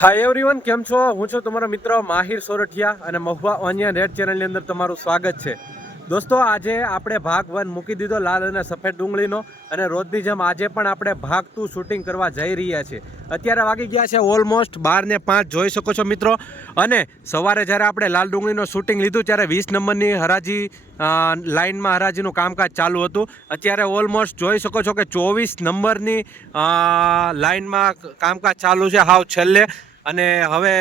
Hi everyone, કેમ છો? હું છું તમારો મિત્ર માહિર સોરઠિયા અને મહુવા ઓનિયન રેડ ચેનલની અંદર તમારું સ્વાગત છે. દોસ્તો, આજે આપણે ભાગ 1 મૂકી દીધો લાલ અને સફેદ ડુંગળીનો, અને રોજની જેમ આજે પણ આપણે ભાગ 2 શૂટિંગ કરવા જઈ રહ્યા છીએ. અત્યારે વાગી ગયા છે ઓલમોસ્ટ 12:05, જોઈ શકો છો મિત્રો. અને સવારે જ્યારે આપણે લાલ ડુંગળીનો શૂટિંગ લીધું ત્યારે 20 નંબરની હરાજી લાઇનમાં હરાજીનું કામકાજ ચાલુ હતું. અત્યારે ઓલમોસ્ટ જોઈ શકો છો કે 24 નંબરની લાઇનમાં કામકાજ ચાલુ છે હાવ છેલ્લે. અને હવે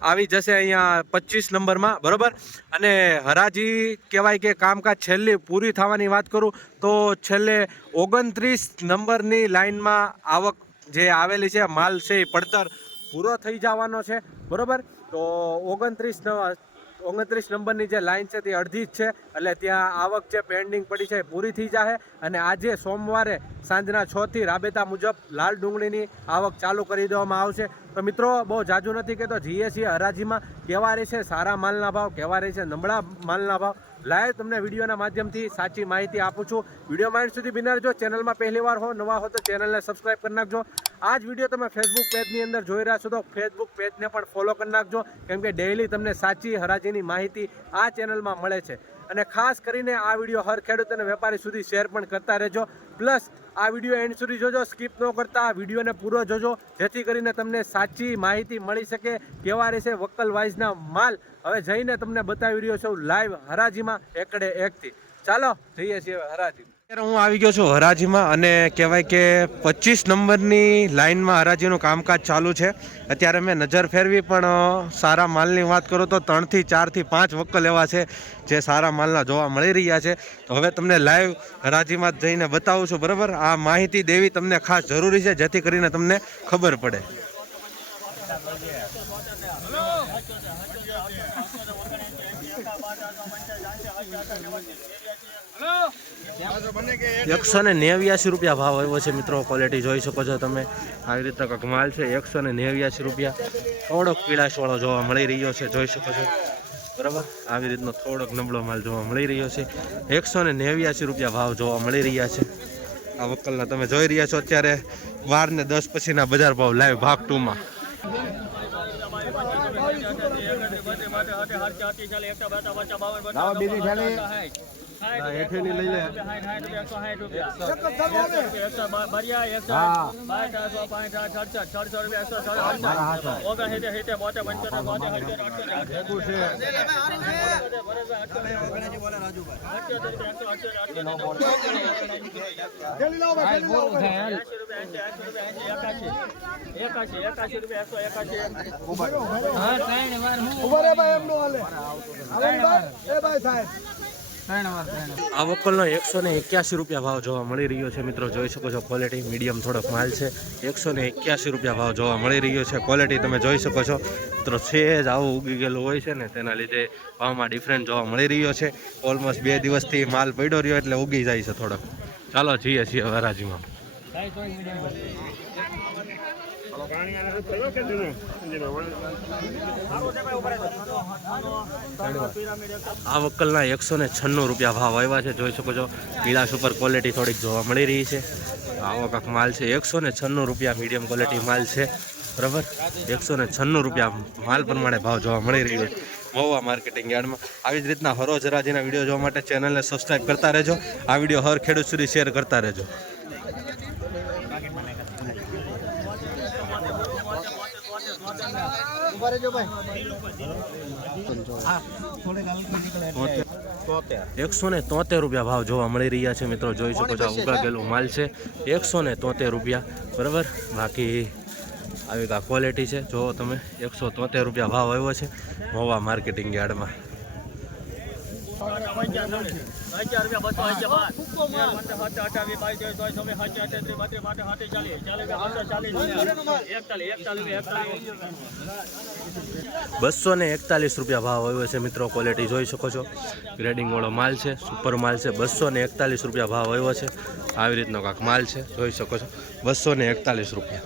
આવી જશે અહીંયા 25 નંબરમાં, બરાબર. અને હરાજી કહેવાય કે કામકાજ છેલ્લી પૂરી થવાની વાત કરું તો છેલ્લે 29 નંબરની લાઇનમાં આવક જે આવેલી છે, માલ છે એ પડતર પૂરો થઈ જવાનો છે, બરાબર. તો 29 નંબરની જે લાઇન છે તે અડધી જ છે, એટલે ત્યાં આવક જે પેન્ડિંગ પડી છે એ પૂરી થઈ જશે. અને આજે સોમવારે સાંજના 6 થી રાબેતા મુજબ લાલ ડુંગળીની આવક ચાલુ કરી દેવામાં આવશે. તો મિત્રો, બહુ જાજુ નથી કહેતો, જઈએ છીએ હરાજીમાં. કેવા રહેશે સારા માલના ભાવ, કેવા રહેશે નબળા માલના ભાવ, લાઈવ તમને વિડીયોના માધ્યમથી સાચી માહિતી આપું છું. વિડીયો માઇન્ડ સુધી બિના રહેજો. ચેનલમાં પહેલી વાર હો, નવા હો તો ચેનલને સબસ્ક્રાઈબ કરી નાખજો. આ જ વિડીયો તમે ફેસબુક પેજની અંદર જોઈ રહ્યા છો તો ફેસબુક પેજને પણ ફોલો કરી નાખજો, કેમ કે ડેઈલી તમને સાચી હરાજીની માહિતી આ ચેનલમાં મળે છે. અને ખાસ કરીને આ વિડીયો હર ખેડૂત અને વેપારી સુધી શેર પણ કરતા રહેજો. પ્લસ આ વિડીયો એન્ડ સુધી જોજો, સ્કીપ ન કરતા આ વિડીયોને પૂરો જોજો, જેથી કરીને તમને સાચી માહિતી મળી શકે. કેવા રહેશે વકલ વાઇઝના માલ, હવે જઈને તમને બતાવી રહ્યો છું લાઈવ હરાજીમાં એકડે એકથી. ચાલો જઈએ છીએ હરાજી. અત્યારે હું આવી ગયો છું હરાજીમાં, અને કહેવાય કે 25 નંબરની લાઇનમાં હરાજીનું કામકાજ ચાલુ છે. અત્યારે મેં નજર ફેરવી, પણ સારા માલની વાત કરું તો 3 થી 4 થી 5 વકલ એવા છે જે સારા માલના જોવા મળી રહ્યા છે. તો હવે તમને લાઈવ હરાજીમાં જઈને બતાવું છું, બરાબર. આ માહિતી દેવી તમને ખાસ જરૂરી છે, જેથી કરીને તમને ખબર પડે. ₹189 ભાવ આવ્યો છે મિત્રો. ક્વોલિટી જોઈ શકો છો તમે, આવી રીતના કંઈક માલ છે. ₹189, થોડોક પીળાશવાળો જોવા મળી રહ્યો છે, જોઈ શકો છો, બરાબર. આવી રીતનો થોડોક નબળો માલ જોવા મળી રહ્યો છે. ₹189 ભાવ જોવા મળી રહ્યા છે આ વકલના. તમે જોઈ રહ્યા છો અત્યારે 12 ને 10 પછીના બજાર ભાવ લાઈવ ભાગ 2માં. હેઠેની લઈ લે. આ વકલનો ₹181 ભાવ જોવા મળી રહ્યો છે મિત્રો. જોઈ શકો છો ક્વોલિટી મીડિયમ થોડોક માલ છે. ₹181 ભાવ જોવા મળી રહ્યો છે. ક્વોલિટી તમે જોઈ શકો છો મિત્રો. છે જ આવું ઉગી ગયેલું હોય છે ને, તેના લીધે ભાવમાં ડિફરન્સ જોવા મળી રહ્યો છે. ઓલમોસ્ટ 2 દિવસથી માલ પડ્યો રહ્યો એટલે ઉગી જાય છે થોડોક. ચાલો જઈએ છીએ હરાજીમાં. આ વકલના ₹196 ભાવ આવ્યા છે. જોઈ શકો છો પીળાશ ઉપર ક્વોલિટી થોડીક જોવા મળી રહી છે. આવો કાંક માલ છે. ₹196 મીડિયમ ક્વોલિટી માલ છે, બરાબર. ₹196 માલ પ્રમાણે ભાવ જોવા મળી રહ્યો છે મહુવા માર્કેટિંગ યાર્ડમાં. આવી જ રીતના હરોજ હરાજીના વિડીયો જોવા માટે ચેનલને સબસ્ક્રાઈબ કરતા રહેજો. આ વિડીયો હર ખેડૂત સુધી શેર કરતા રહેજો. ₹173 ભાવ જોવા મળી રહ્યા છે મિત્રો. જોઈ શકો છો ઉગા ગયેલું માલ છે. ₹173, બરાબર. બાકી આવી કા ક્વોલિટી છે, જો તમે ₹173 ભાવ આવ્યો છે મહુવા માર્કેટિંગ યાર્ડમાં. ₹241 ભાવ આવ્યો છે મિત્રો. ક્વોલિટી જોઈ શકો છો, ગ્રેડિંગ વાળો માલ છે, સુપર માલ છે. ₹241 ભાવ આવ્યો છે. આવી રીતનો કાંક માલ છે, જોઈ શકો છો. ₹241.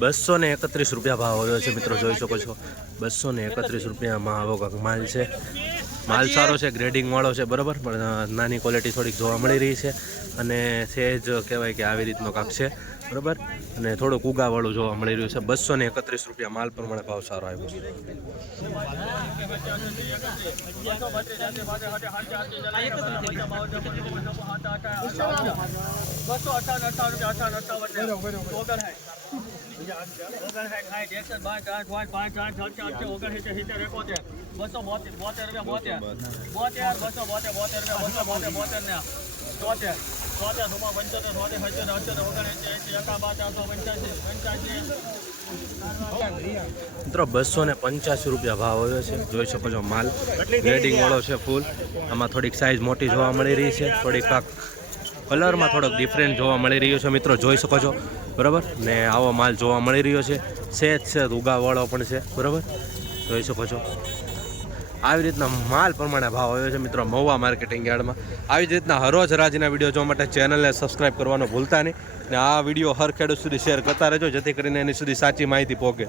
₹231 ભાવ આવ્યો છે મિત્રો, જોઈ શકો છો. ₹231 આવો કાંક માલ છે. માલ સારો છે, ગ્રેડિંગ વાળો છે, બરાબર, પણ નાની ક્વોલિટી થોડીક જોવા મળી રહી છે. અને સહેજ કહેવાય કે આવી રીતનો કાંક છે બરાબર. અને થોડુંક ઉગાવાળું જોવા મળી રહ્યું છે. 231 રૂપિયા માલ પ્રમાણે ભાવ સારો આવ્યો છે. મિત્રો 285 રૂપિયા ભાવ આવ્યો છે. જોઈ શકો છો માલ ગ્રેડિંગ વાળો છે ફૂલ. આમાં થોડીક સાઇઝ મોટી જોવા મળી રહી છે. થોડીક કલરમાં થોડોક ડિફરન્ટ જોવા મળી રહ્યો છે. મિત્રો જોઈ શકો છો બરાબર. ને આવો માલ જોવા મળી રહ્યો છે. સહેજ ઉગાવાળો પણ છે બરાબર. જોઈ શકો છો આવી રીતના માલ પ્રમાણે ભાવ આવ્યો છે મિત્રો મહુવા માર્કેટિંગ યાર્ડમાં. આવી જ રીતના હરોજ હરાજીના વિડીયો જોવા માટે ચેનલને સબસ્ક્રાઈબ કરવાનું ભૂલતા નહીં. ને આ વિડીયો હર ખેડૂત સુધી શેર કરતા રહેજો, જેથી કરીને એની સુધી સાચી માહિતી પહોંચે.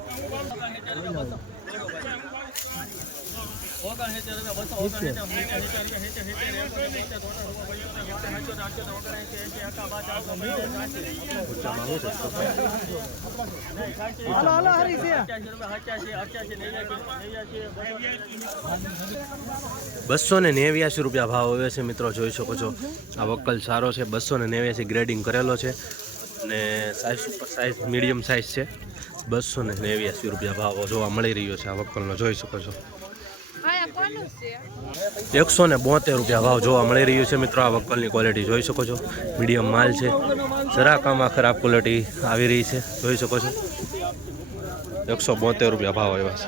₹289 રૂપિયા ભાવ આવ્યો છે મિત્રો. જોઈ શકો છો આ વક્કલ સારો છે. 289 ગ્રેડિંગ કરેલો છે ને size super size medium size છે. 289 રૂપિયા ભાવ જોવા મળી રહ્યો છે આ વક્કલનો. જોઈ શકો છો 172 રૂપિયા ભાવ જોવા મળી રહ્યું છે મિત્રો. આ વક્કલની ક્વોલિટી જોઈ શકો છો. મીડિયમ માલ છે. જરાક આમાં ખરાબ ક્વોલિટી આવી રહી છે. જોઈ શકો છો 172 રૂપિયા ભાવ આવ્યા છે.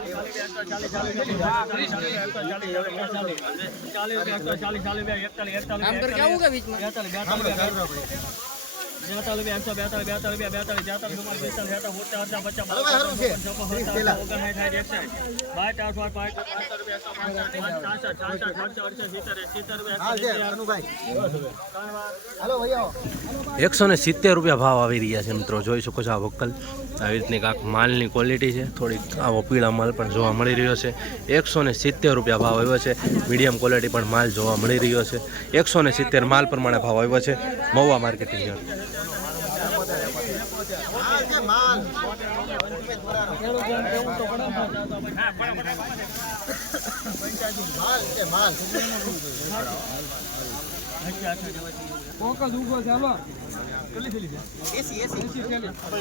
₹170 રૂપિયા ભાવ આવી રહ્યા છે મિત્રો. જોઈ શકો છો આ વક્કલ આવી રીતની કાંક માલની ક્વોલિટી છે. થોડીક આવો પીળા માલ પણ જોવા મળી રહ્યો છે. 170 રૂપિયા ભાવ આવ્યો છે. મીડિયમ ક્વોલિટી પણ માલ જોવા મળી રહ્યો છે. 170 માલ પ્રમાણે ભાવ આવ્યો છે મહુવા માર્કેટિંગ યાર્ડ.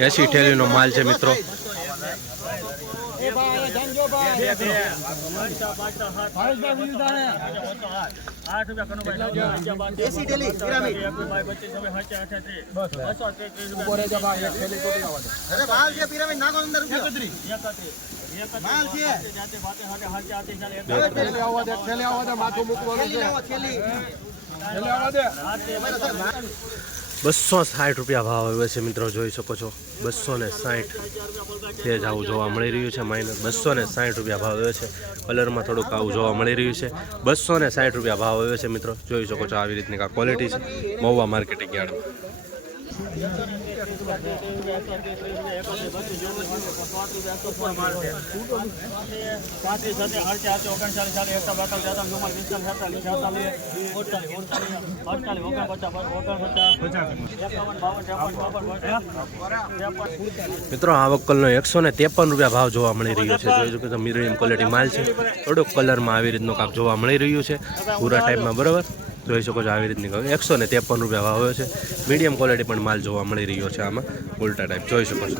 એસી ઠેલીનો માલ છે મિત્રો. ₹260 રૂપિયા ભાવ આવ્યો છે મિત્રો. જોઈ શકો છો 260 છે જ આવું જોવા મળી રહ્યું છે. માઇનસ 260 રૂપિયા ભાવ આવ્યો છે. કલરમાં થોડુંક આવું જોવા મળી રહ્યું છે. 260 રૂપિયા ભાવ આવ્યો છે મિત્રો. જોઈ શકો છો આવી રીતની આ ક્વોલિટી છે મહુવા માર્કેટિંગ યાર્ડમાં. મિત્રો આ વક્કલનો 153 રૂપિયા ભાવ જોવા મળી રહ્યો છે. જોઈ શકો છો મીડિયમ ક્વોલિટી માલ છે. થોડુંક કલરમાં આવી રીતનું કાંક જોવા મળી રહ્યું છે પૂરા ટાઈપમાં બરાબર. જોઈ શકો છો આવી રીતની 153 રૂપિયા ભાવ આવ્યો છે. મીડિયમ ક્વોલિટી પણ માલ જોવા મળી રહ્યો છે આમાં ઉલટા ટાઈપ. જોઈ શકો છો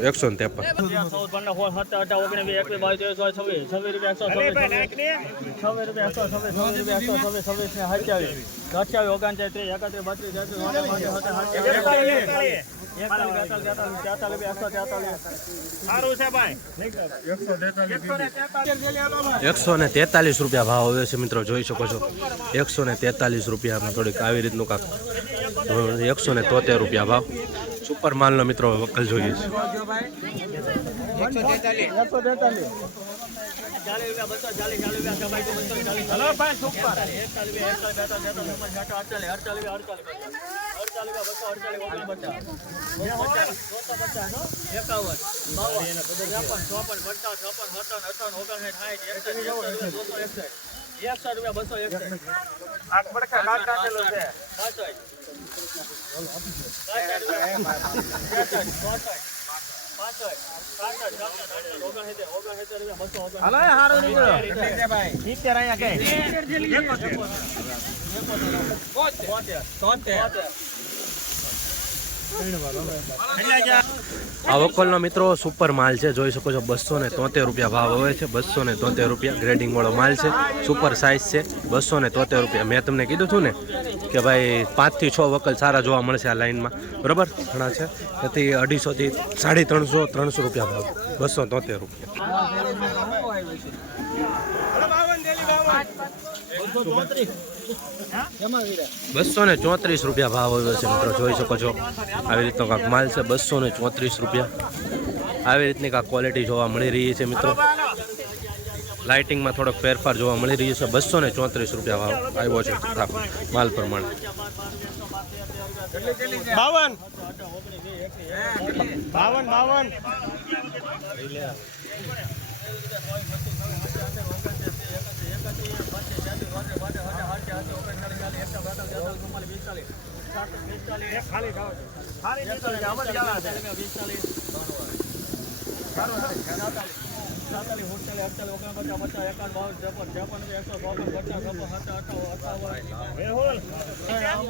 143 રૂપિયા ભાવ આવ્યો છે મિત્રો. જોઈ શકો છો 143 રૂપિયામાં થોડીક આવી રીતનું કાંક 173 રૂપિયા ભાવ. સુપર માલનો મિત્રો વકલ જોઈએ છે. આ વકલનો મિત્રો સુપર માલ છે, જોઈ શકો છો 273 રૂપિયા ભાવ આવે છે. 273 રૂપિયા ગ્રેડિંગ વાળો માલ છે, સુપર સાઇઝ છે. 273 રૂપિયા. મેં તમને કીધું હતું ને કે ભાઈ 5 થી 6 વકલ સારા જોવા મળશે આ લાઈનમાં, બરોબર. ઘણા છે તેથી 250 થી 350 300 રૂપિયા ભાવ. 273 રૂપિયા. 234 રૂપિયા ભાવ આવ્યો છે મિત્રો, જોઈ શકો છો. આવી રીતનો કાંક માલ છે. 234 રૂપિયા. આવી રીતની કાંક ક્વોલિટી જોવા મળી રહી છે મિત્રો. લાઇટિંગમાં થોડોક ફેરફાર જોવા મળી રહ્યો છે. 234 રૂપિયા ભાવ આવ્યો છે માલ પ્રમાણે.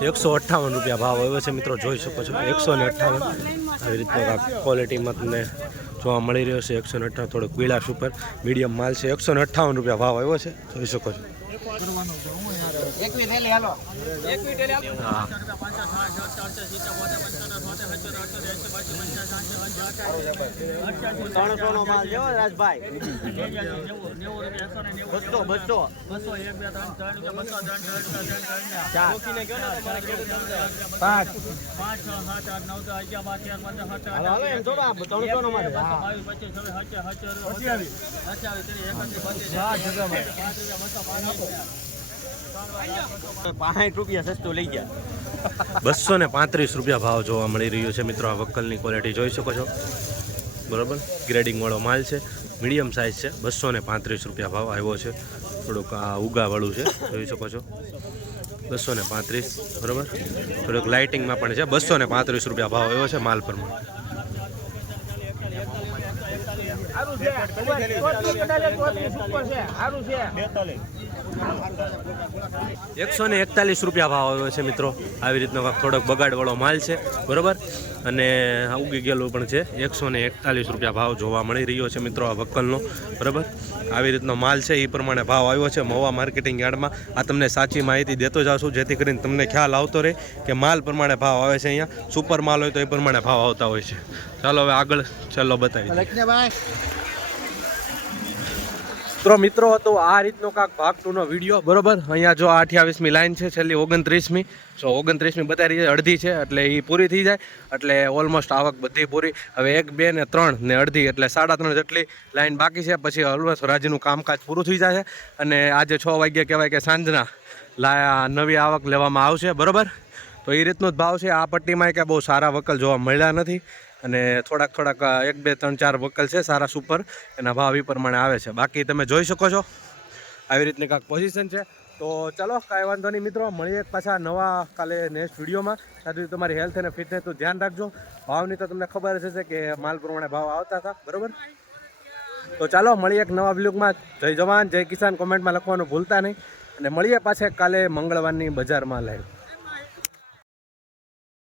158 રૂપિયા ભાવ આવ્યો છે મિત્રો, જોઈ શકો છો. 158. આવી રીતનો ક્વોલિટીમાં તમને જોવા મળી રહ્યો છે. 158 થોડોક પીળાશ ઉપર મીડિયમ માલ છે. 158 રૂપિયા ભાવ આવ્યો છે, જોઈ શકો છો. રૂપિયા સસ્તું લઈ ગયા. 235 રૂપિયા ભાવ જોવા મળી રહ્યો છે મિત્રો. આ વકલની ક્વોલિટી જોઈ શકો છો, બરોબર. ગ્રેડિંગ વાળો માલ છે, મીડિયમ સાઇઝ છે. 235 રૂપિયા ભાવ આવ્યો છે. થોડુંક આ ઉગાવાળું છે, જોઈ શકો છો. 235, બરોબર. થોડુંક લાઇટિંગમાં પણ છે. 235 રૂપિયા ભાવ આવ્યો છે માલ પ્રમાણે. 141 રૂપિયા ભાવ આવ્યો છે મિત્રો. આવી રીતનો થોડોક બગાડવાળો માલ છે, બરોબર. અને ઉગી ગયેલું પણ છે. 141 રૂપિયા ભાવ જોવા મળી રહ્યો છે મિત્રો આ વકલનો, બરોબર. આવી રીતનો માલ છે, એ પ્રમાણે ભાવ આવ્યો છે મહુવા માર્કેટિંગ યાર્ડમાં. આ તમને સાચી માહિતી દેતો જાઉં છું, જેથી કરીને તમને ખ્યાલ આવતો રહે કે માલ પ્રમાણે ભાવ આવે છે. અહીંયા સુપર માલ હોય તો એ પ્રમાણે ભાવ આવતા હોય છે. ચાલો હવે આગળ ચાલો બતાવી. તો મિત્રો હતો આ રીતનો કાંક ભાગ 2 નો વિડીયો, બરોબર. અહીંયા જો 28મી લાઈન છે, છેલ્લી 29મી. 29મી બતાવી રહી છે, અડધી છે એટલે એ પૂરી થઈ જાય એટલે ઓલમોસ્ટ આવક બધી પૂરી. હવે 1, 2 ને 3 ને અડધી એટલે 3.5 જેટલી લાઈન બાકી છે. પછી ઓલમોસ્ટ રાજીનું કામકાજ પૂરું થઈ જાય છે અને આજે 6 વાગ્યે કહેવાય કે સાંજના નવી આવક લેવામાં આવશે, બરોબર. તો એ રીતનો જ ભાવ છે. આ પટ્ટીમાં કે બહુ સારા વકલ જોવા મળ્યા નથી અને થોડાક 1, 2, 3, 4 વકલ છે સારા સુપર, એના ભાવ એ પ્રમાણે આવે છે. બાકી તમે જોઈ શકો છો આવી રીતની કાંઈક પોઝિશન છે. તો ચલો કાંઈ વાંધો નહીં મિત્રો, મળીએ પાછા નવા કાલે નેક્સ્ટ વિડીયોમાં. ત્યાં સુધી તમારી હેલ્થ અને ફિટનેસનું ધ્યાન રાખજો. ભાવની તો તમને ખબર જ હશે કે માલ પ્રમાણે ભાવ આવતા હતા, બરોબર. તો ચાલો મળીએ એક નવા બ્લોગમાં. જય જવાન જય કિસાન કોમેન્ટમાં લખવાનું ભૂલતા નહીં અને મળીએ પાછા કાલે મંગળવારની બજારમાં લાઈવ.